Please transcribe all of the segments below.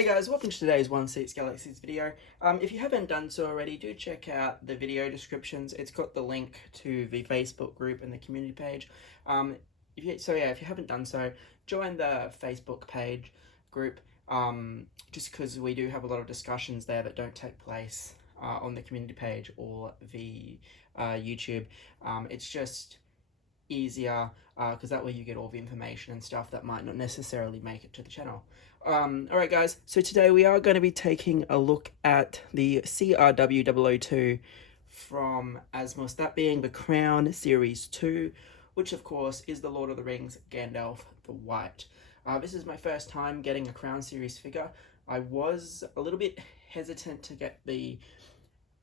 Hey guys, welcome to today's One Seats Galaxies video. If you haven't done so already, do check out the video descriptions. It's got the link to the Facebook group and the community page. If you haven't done so, join the Facebook page group, just because we do have a lot of discussions there that don't take place on the community page or the YouTube. It's just easier because that way you get all the information and stuff that might not necessarily make it to the channel. Alright guys, so today we are going to be taking a look at the CRW002 from Asmus, that being the Crown Series 2, which of course is the Lord of the Rings Gandalf the White. This is my first time getting a Crown Series figure. I was a little bit hesitant to get the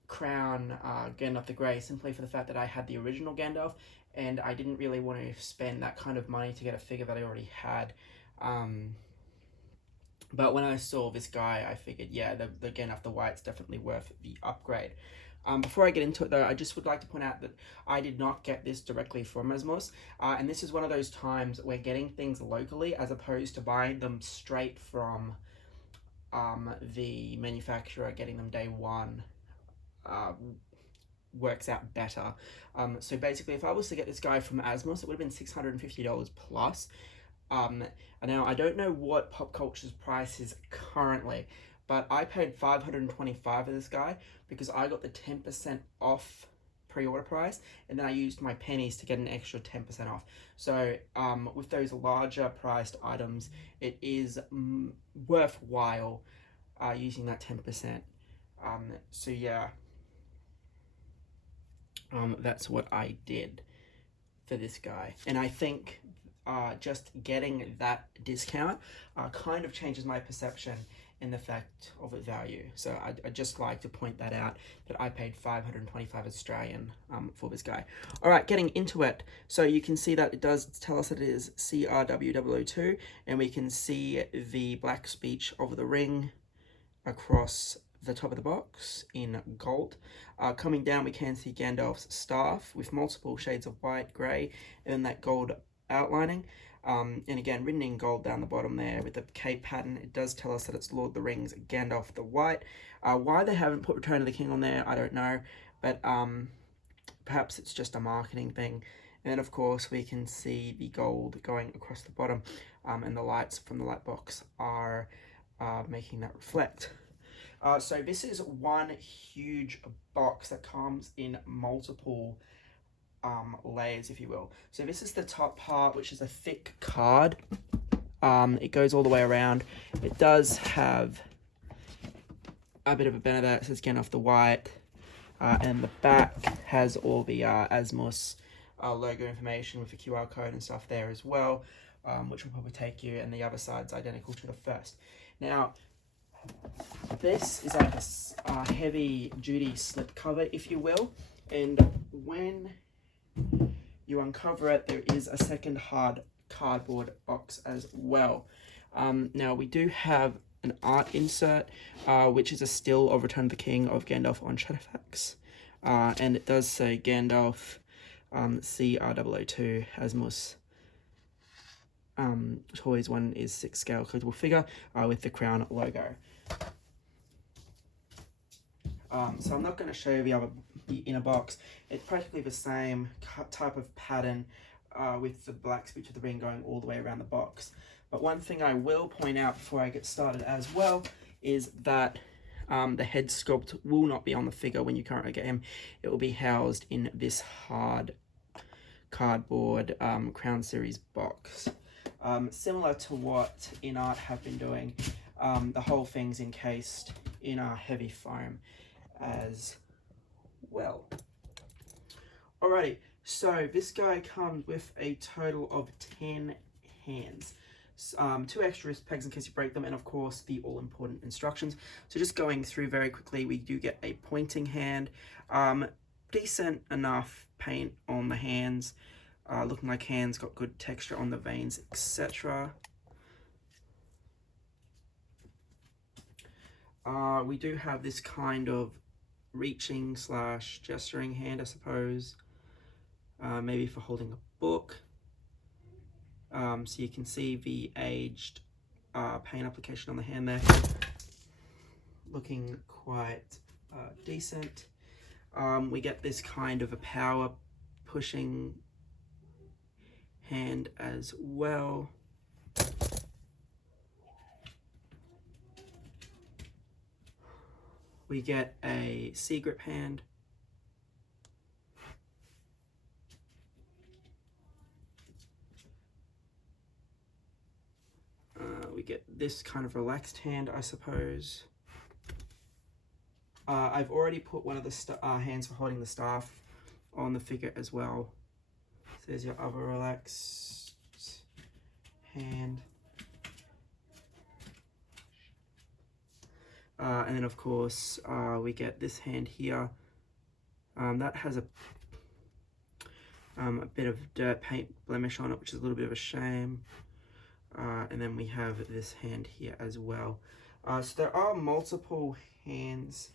Crown Gandalf the Grey simply for the fact that I had the original Gandalf and I didn't really want to spend that kind of money to get a figure that I already had. But when I saw this guy, I figured, yeah, the Gandalf the White's definitely worth the upgrade. Before I get into it though, I just would like to point out that I did not get this directly from Asmus, and this is one of those times where getting things locally as opposed to buying them straight from the manufacturer, getting them day one, works out better. So basically, if I was to get this guy from Asmus, it would have been $650 plus. Now I don't know what Pop Culture's price is currently, but I paid $525 for this guy because I got the 10% off pre-order price, and then I used my pennies to get an extra 10% off. So with those larger priced items, it is worthwhile using that 10%. So yeah, that's what I did for this guy, and I think just getting that discount kind of changes my perception in the fact of its value. So I'd just like to point that out, that I paid 525 Australian for this guy. All right, getting into it. So you can see that it does tell us that it is CRW002, and we can see the black speech of the ring across the top of the box in gold. Coming down, we can see Gandalf's staff with multiple shades of white, grey, and then that gold outlining, and again written in gold down the bottom there with the cape pattern. It does tell us that it's Lord of the Rings Gandalf the White. Why they haven't put Return of the King on there, I don't know, but perhaps it's just a marketing thing. And then of course we can see the gold going across the bottom, and the lights from the light box are making that reflect. So this is one huge box that comes in multiple layers, if you will. So this is the top part, which is a thick card. It goes all the way around. It does have a bit of a banner that says Gandalf the White, and the back has all the Asmus logo information with the QR code and stuff there as well, which will probably take you, and the other side's identical to the first. Now, this is like a heavy duty slip cover, if you will, and when you uncover it, there is a second hard cardboard box as well. Now we do have an art insert, which is a still of Return of the King of Gandalf on Shadowfax, and it does say Gandalf CR002 Asmus. Toys 1 is 6 scale collectible figure with the Crown logo. So I'm not going to show you the inner box. It's practically the same type of pattern with the black speech of the ring going all the way around the box. But one thing I will point out before I get started as well is that the head sculpt will not be on the figure when you currently get him. It will be housed in this hard cardboard Crown Series box. Similar to what InArt have been doing, the whole thing's encased in a heavy foam as well. Alrighty, so this guy comes with a total of 10 hands. 2 extra wrist pegs in case you break them, and of course the all-important instructions. So just going through very quickly, we do get a pointing hand, decent enough paint on the hands, looking like hands, got good texture on the veins, etc. We do have this kind of reaching / gesturing hand, I suppose, maybe for holding a book. So you can see the aged paint application on the hand there. Looking quite decent. We get this kind of a power pushing hand as well. We get a C-grip hand. We get this kind of relaxed hand, I suppose. I've already put one of the hands for holding the staff on the figure as well. So there's your other relaxed hand. And then of course we get this hand here. That has a bit of dirt paint blemish on it, which is a little bit of a shame. And then we have this hand here as well. So there are multiple hands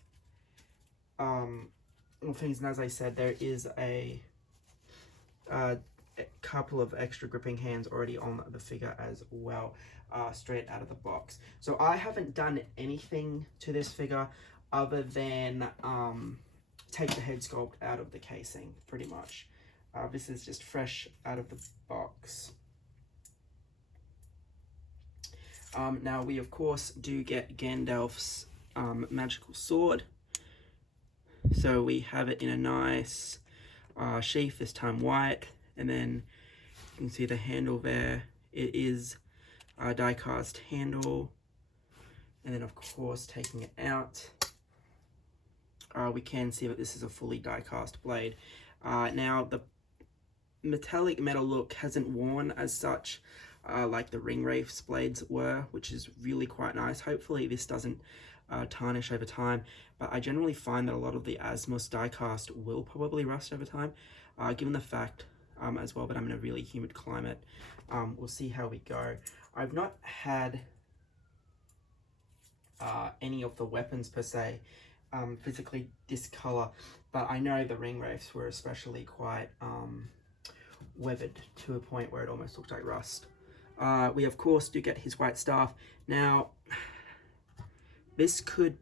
things, and as I said, there is a couple of extra gripping hands already on the figure as well, straight out of the box. So I haven't done anything to this figure other than take the head sculpt out of the casing, pretty much. This is just fresh out of the box. Now we of course do get Gandalf's magical sword. So we have it in a nice sheath, this time white, and then you can see the handle there. It is a die cast handle, and then of course taking it out, we can see that this is a fully die cast blade. Now the metallic metal look hasn't worn as such like the ring wraiths blades were, which is really quite nice. Hopefully this doesn't tarnish over time, but I generally find that a lot of the Asmus diecast will probably rust over time, given the fact as well that I'm in a really humid climate. We'll see how we go. I've not had any of the weapons per se physically discolor, but I know the ring wraiths were especially quite weathered to a point where it almost looked like rust. We of course do get his white staff. Now this could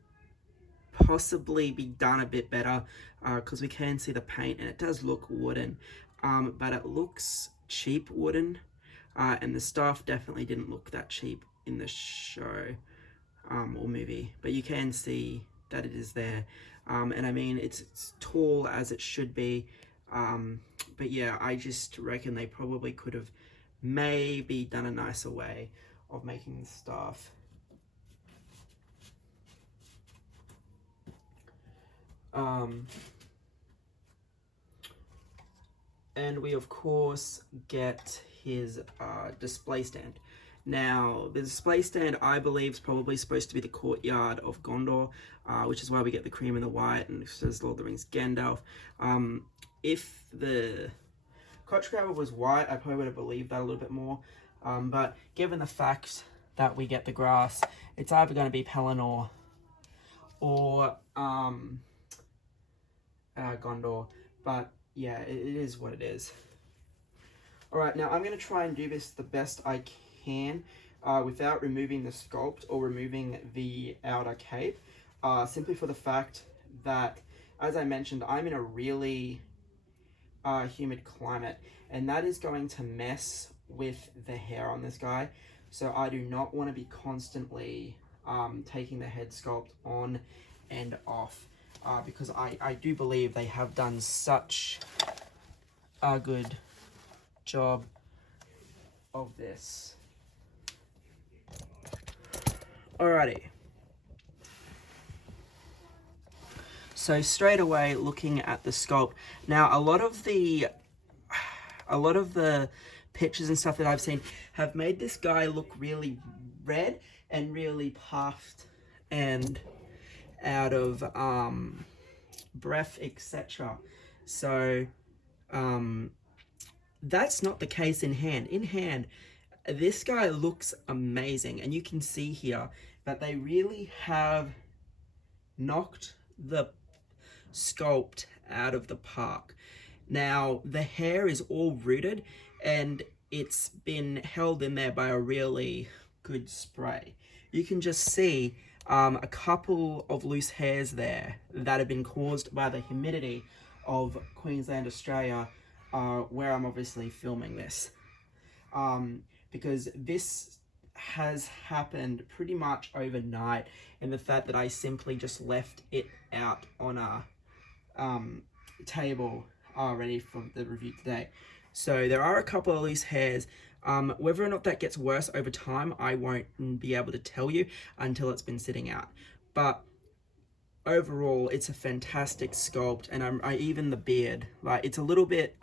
possibly be done a bit better because we can see the paint and it does look wooden, but it looks cheap wooden, and the staff definitely didn't look that cheap in the show or movie, but you can see that it is there, and I mean it's tall as it should be, but yeah, I just reckon they probably could have maybe done a nicer way of making the staff. And we of course get his display stand. Now the display stand, I believe, is probably supposed to be the courtyard of Gondor, which is why we get the cream and the white, and it says Lord of the Rings Gandalf. If the crotch grabber was white, I probably would have believed that a little bit more, but given the fact that we get the grass, it's either going to be Pelennor or Gondor, but yeah, it is what it is. Alright, now I'm going to try and do this the best I can without removing the sculpt or removing the outer cape, simply for the fact that, as I mentioned, I'm in a really humid climate, and that is going to mess with the hair on this guy, so I do not want to be constantly taking the head sculpt on and off, because I do believe they have done such a good job of this. Alrighty. So straight away, looking at the sculpt. Now, a lot of the pictures and stuff that I've seen have made this guy look really red and really puffed and out of breath, etc. So that's not the case in hand. In hand, this guy looks amazing, and you can see here that they really have knocked the sculpt out of the park. Now the hair is all rooted and it's been held in there by a really good spray. You can just see a couple of loose hairs there that have been caused by the humidity of Queensland, Australia, where I'm obviously filming this. Because this has happened pretty much overnight, in the fact that I simply just left it out on a table ready for the review today. So there are a couple of loose hairs. Whether or not that gets worse over time, I won't be able to tell you until it's been sitting out. But overall, it's a fantastic sculpt, and even the beard, like, it's a little bit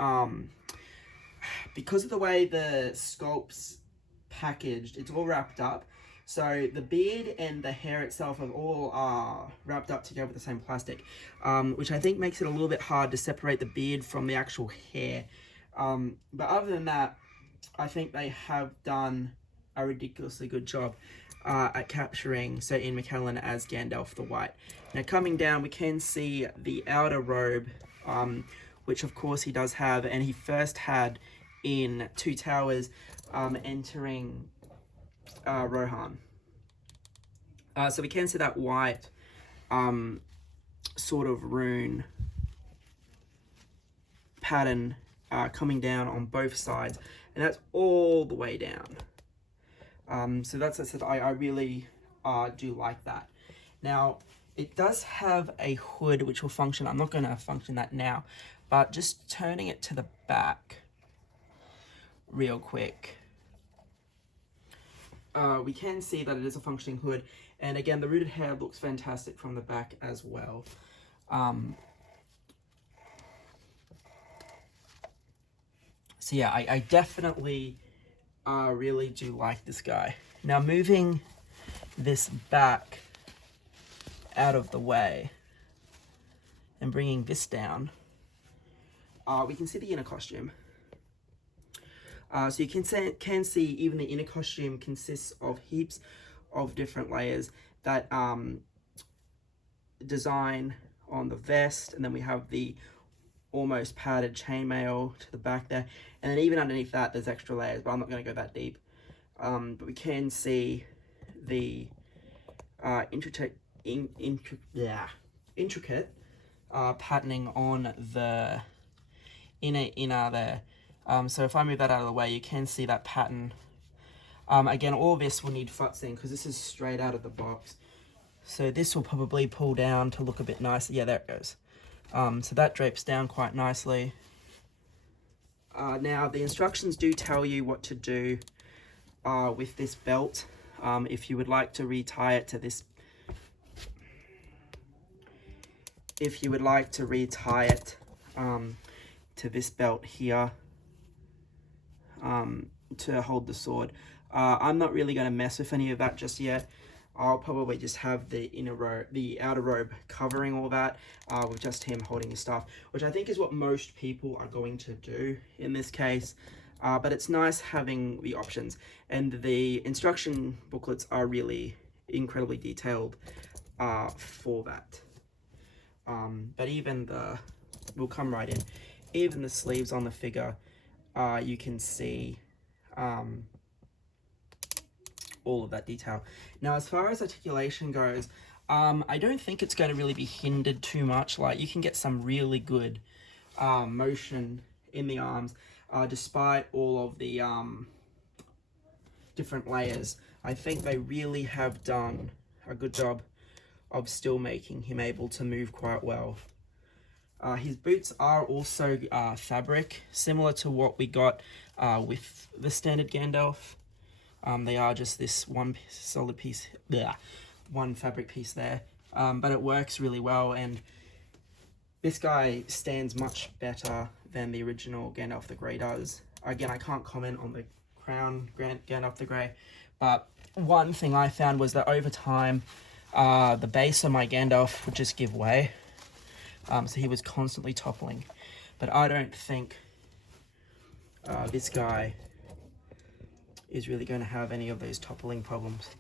because of the way the sculpt's packaged, it's all wrapped up. So the beard and the hair itself are all wrapped up together with the same plastic, which I think makes it a little bit hard to separate the beard from the actual hair. But other than that, I think they have done a ridiculously good job at capturing Sir Ian McKellen as Gandalf the White. Now coming down, we can see the outer robe, which of course he does have, and he first had in Two Towers, entering Rohan. So we can see that white sort of rune pattern coming down on both sides, and that's all the way down. So that's, I said, I really do like that. Now, it does have a hood which will function. I'm not going to function that now, but just turning it to the back real quick, we can see that it is a functioning hood, and again, the rooted hair looks fantastic from the back as well. So yeah, I definitely really do like this guy. Now moving this back out of the way and bringing this down, we can see the inner costume. So you can see even the inner costume consists of heaps of different layers that design on the vest, and then we have the almost padded chainmail to the back there, and then even underneath that there's extra layers, but I'm not going to go that deep. But we can see the intricate patterning on the inner there. So if I move that out of the way, you can see that pattern. Again, all this will need futzing because this is straight out of the box. So this will probably pull down to look a bit nicer. Yeah, there it goes. So that drapes down quite nicely. Now, the instructions do tell you what to do with this belt. If you would like to retie it to this, to this belt here, to hold the sword. I'm not really going to mess with any of that just yet. I'll probably just have the outer robe covering all that, with just him holding his staff, which I think is what most people are going to do in this case. But it's nice having the options, and the instruction booklets are really incredibly detailed for that. But even we'll come right in, even the sleeves on the figure, you can see all of that detail. Now, as far as articulation goes, I don't think it's going to really be hindered too much. Like, you can get some really good motion in the arms, despite all of the different layers. I think they really have done a good job of still making him able to move quite well. His boots are also fabric, similar to what we got with the standard Gandalf. They are just this one solid piece, one fabric piece there, but it works really well, and this guy stands much better than the original Gandalf the Grey does. Again, I can't comment on the crown Gandalf the Grey, but one thing I found was that over time, the base of my Gandalf would just give way, so he was constantly toppling, but I don't think this guy is really going to have any of those toppling problems.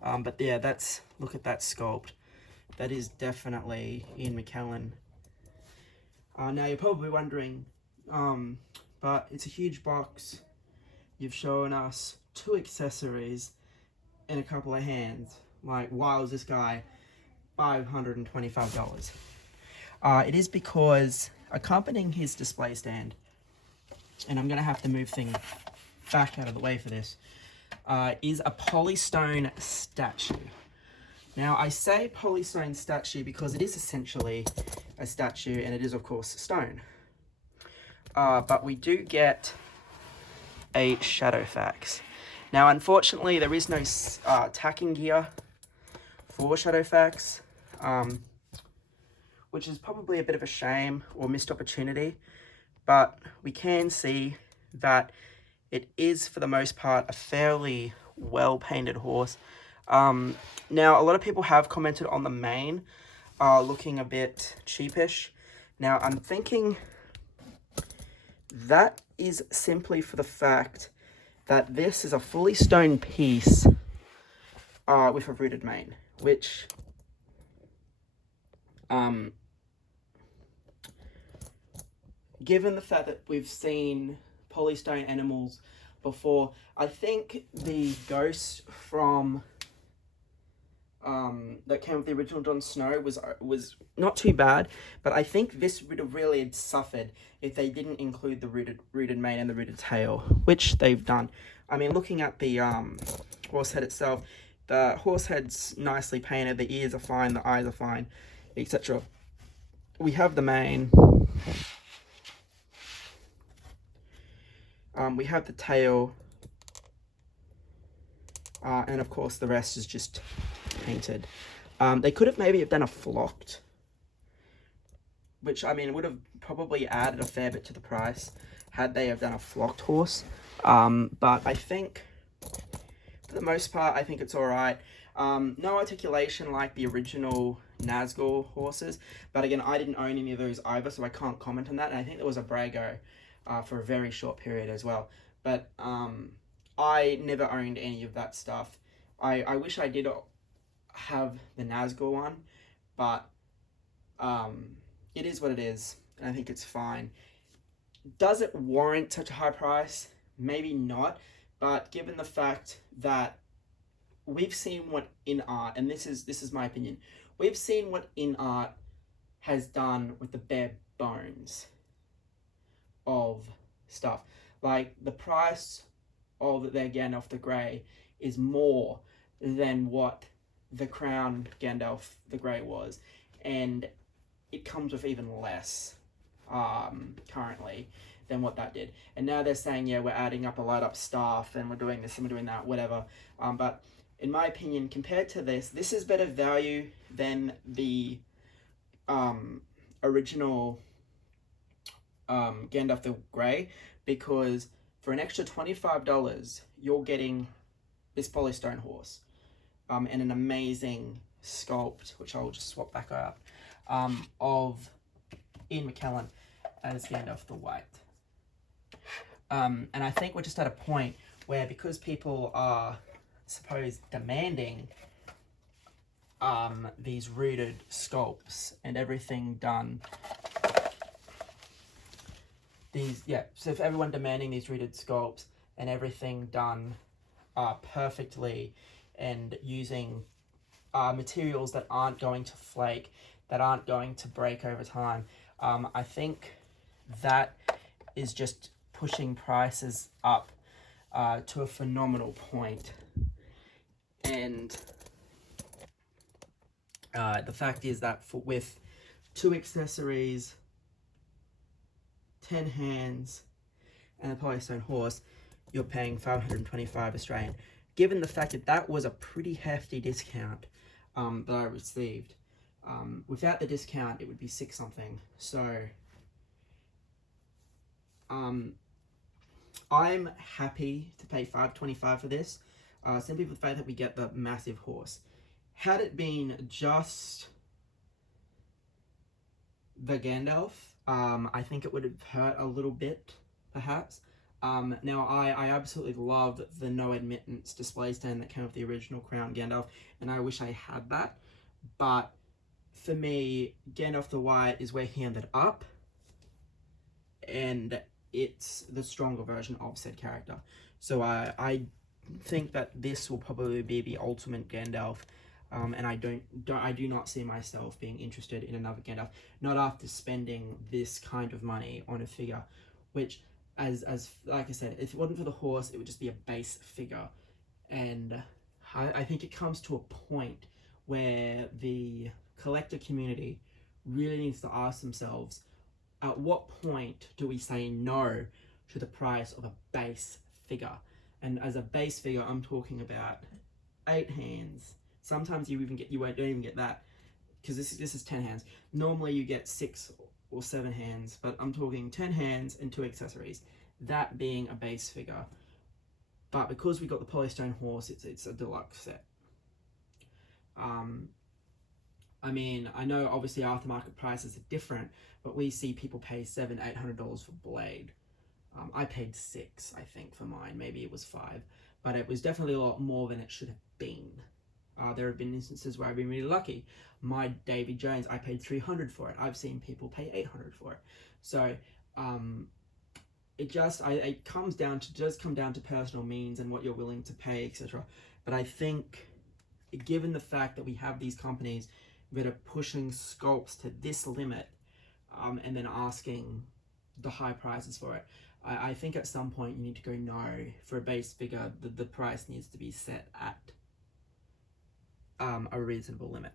But yeah, look at that sculpt. That is definitely Ian McKellen. Now you're probably wondering, but it's a huge box. You've shown us 2 accessories. in a couple of hands. Like, why was this guy $525? It is because accompanying his display stand, and I'm going to have to move things back out of the way for this, is a polystone statue. Now, I say polystone statue because it is essentially a statue, and it is, of course, stone. But we do get a Shadowfax. Now, unfortunately, there is no tacking gear for Shadowfax, which is probably a bit of a shame or missed opportunity, but we can see that it is, for the most part, a fairly well-painted horse. Now, a lot of people have commented on the mane looking a bit cheapish. Now, I'm thinking that is simply for the fact that this is a fully stone piece with a rooted mane, which given the fact that we've seen polystone animals before, I think the ghost from that came with the original Jon Snow was not too bad, but I think this would have really suffered if they didn't include the rooted mane and the rooted tail, which they've done. I mean, looking at the horse head itself, the horse head's nicely painted, the ears are fine, the eyes are fine, etc. We have the mane. We have the tail. And of course the rest is just painted. They could have maybe done a flocked, which, I mean, would have probably added a fair bit to the price had they have done a flocked horse. But I think, for the most part, I think it's alright. No articulation like the original Nazgul horses, but again, I didn't own any of those either, so I can't comment on that. And I think there was a Brago for a very short period as well. But I never owned any of that stuff. I wish I did have the Nazgul one, but it is what it is, and I think it's fine. Does it warrant such a high price? Maybe not, but given the fact that we've seen what in art, and this is my opinion, we've seen what in art has done with the bare bones of stuff. Like, the price of their Gandalf the Grey is more than what the Crown Gandalf the Grey was, and it comes with even less currently than what that did. And now they're saying, yeah, we're adding up a light up staff and we're doing this and we're doing that, whatever. But in my opinion, compared to this is better value than the original Gandalf the Grey, because for an extra $25, you're getting this polystone horse and an amazing sculpt, which I'll just swap back up, of Ian McKellen as Gandalf the White. And I think we're just at a point where, because people are, I suppose, demanding these rooted sculpts and everything done, so if everyone demanding these rooted sculpts and everything done perfectly and using materials that aren't going to flake, that aren't going to break over time, I think that is just pushing prices up to a phenomenal point. And the fact is that with 2 accessories, 10 hands, and a polystone horse, you're paying $525 Australian. Given the fact that that was a pretty hefty discount that I received, without the discount it would be $6 something. So I'm happy to pay $525 for this, simply for the fact that we get the massive horse. Had it been just the Gandalf, I think it would have hurt a little bit, perhaps. Now, I absolutely love the no admittance display stand that came with the original Crown Gandalf, and I wish I had that. But for me, Gandalf the White is where he ended up, and it's the stronger version of said character. So I think that this will probably be the ultimate Gandalf. And I do not see myself being interested in another Gandalf, not after spending this kind of money on a figure, which, as like I said, if it wasn't for the horse, it would just be a base figure. And I think it comes to a point where the collector community really needs to ask themselves, at what point do we say no to the price of a base figure? And as a base figure, I'm talking about 8 hands. Sometimes you don't even get that, because this is 10 hands. Normally you get 6 or 7 hands, but I'm talking 10 hands and 2 accessories. That being a base figure. But because we got the Polystone horse, it's a deluxe set. I mean, I know obviously aftermarket prices are different, but we see people pay $700-800 for Blade. I paid $6, I think, for mine. Maybe it was $5, but it was definitely a lot more than it should have been. There have been instances where I've been really lucky. My Davy Jones, I paid $300 for it. I've seen people pay $800 for it. So it does come down to personal means and what you're willing to pay, etc. But I think, given the fact that we have these companies that are pushing sculpts to this limit, and then asking the high prices for it, I think at some point you need to go, no, for a base figure, the price needs to be set at a reasonable limit.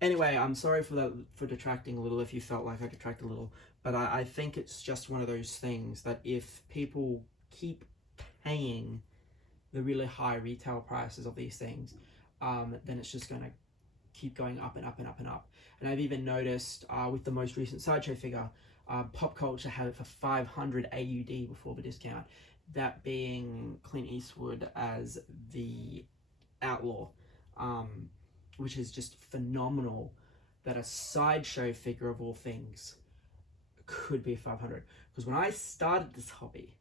Anyway, I'm sorry for detracting a little if you felt like I detracted a little, but I think it's just one of those things that if people keep paying the really high retail prices of these things, then it's just going to keep going up and up and up and up. And I've even noticed with the most recent Sideshow figure, Pop Culture had it for 500 AUD before the discount, that being Clint Eastwood as the Outlaw, which is just phenomenal that a Sideshow figure of all things could be 500. Because when I started this hobby,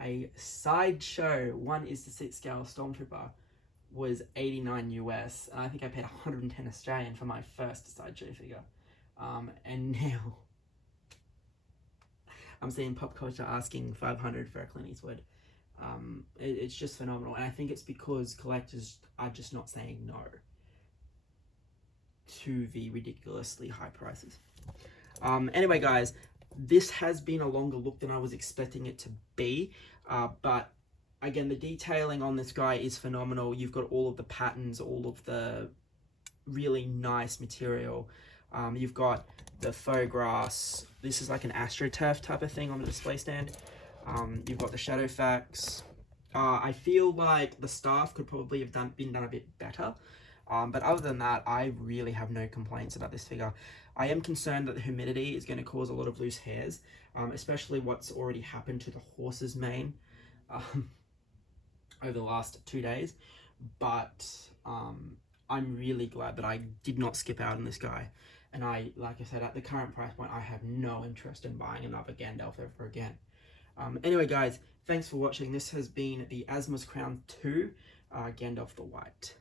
a Sideshow 1:6 scale Stormtrooper was 89 US, and I think I paid 110 Australian for my first Sideshow figure. And now I'm seeing Pop Culture asking 500 for a Clint Eastwood. It's just phenomenal, and I think it's because collectors are just not saying no to the ridiculously high prices. Anyway, guys, this has been a longer look than I was expecting it to be, but again, the detailing on this guy is phenomenal. You've got all of the patterns, all of the really nice material. You've got the faux grass. This is like an AstroTurf type of thing on the display stand. You've got the shadow facts. I feel like the staff could probably have been done a bit better. But other than that, I really have no complaints about this figure. I am concerned that the humidity is going to cause a lot of loose hairs, especially what's already happened to the horse's mane over the last 2 days. But I'm really glad that I did not skip out on this guy. And like I said, at the current price point, I have no interest in buying another Gandalf ever again. Anyway, guys, thanks for watching. This has been the Asmus Crown 2, Gandalf the White.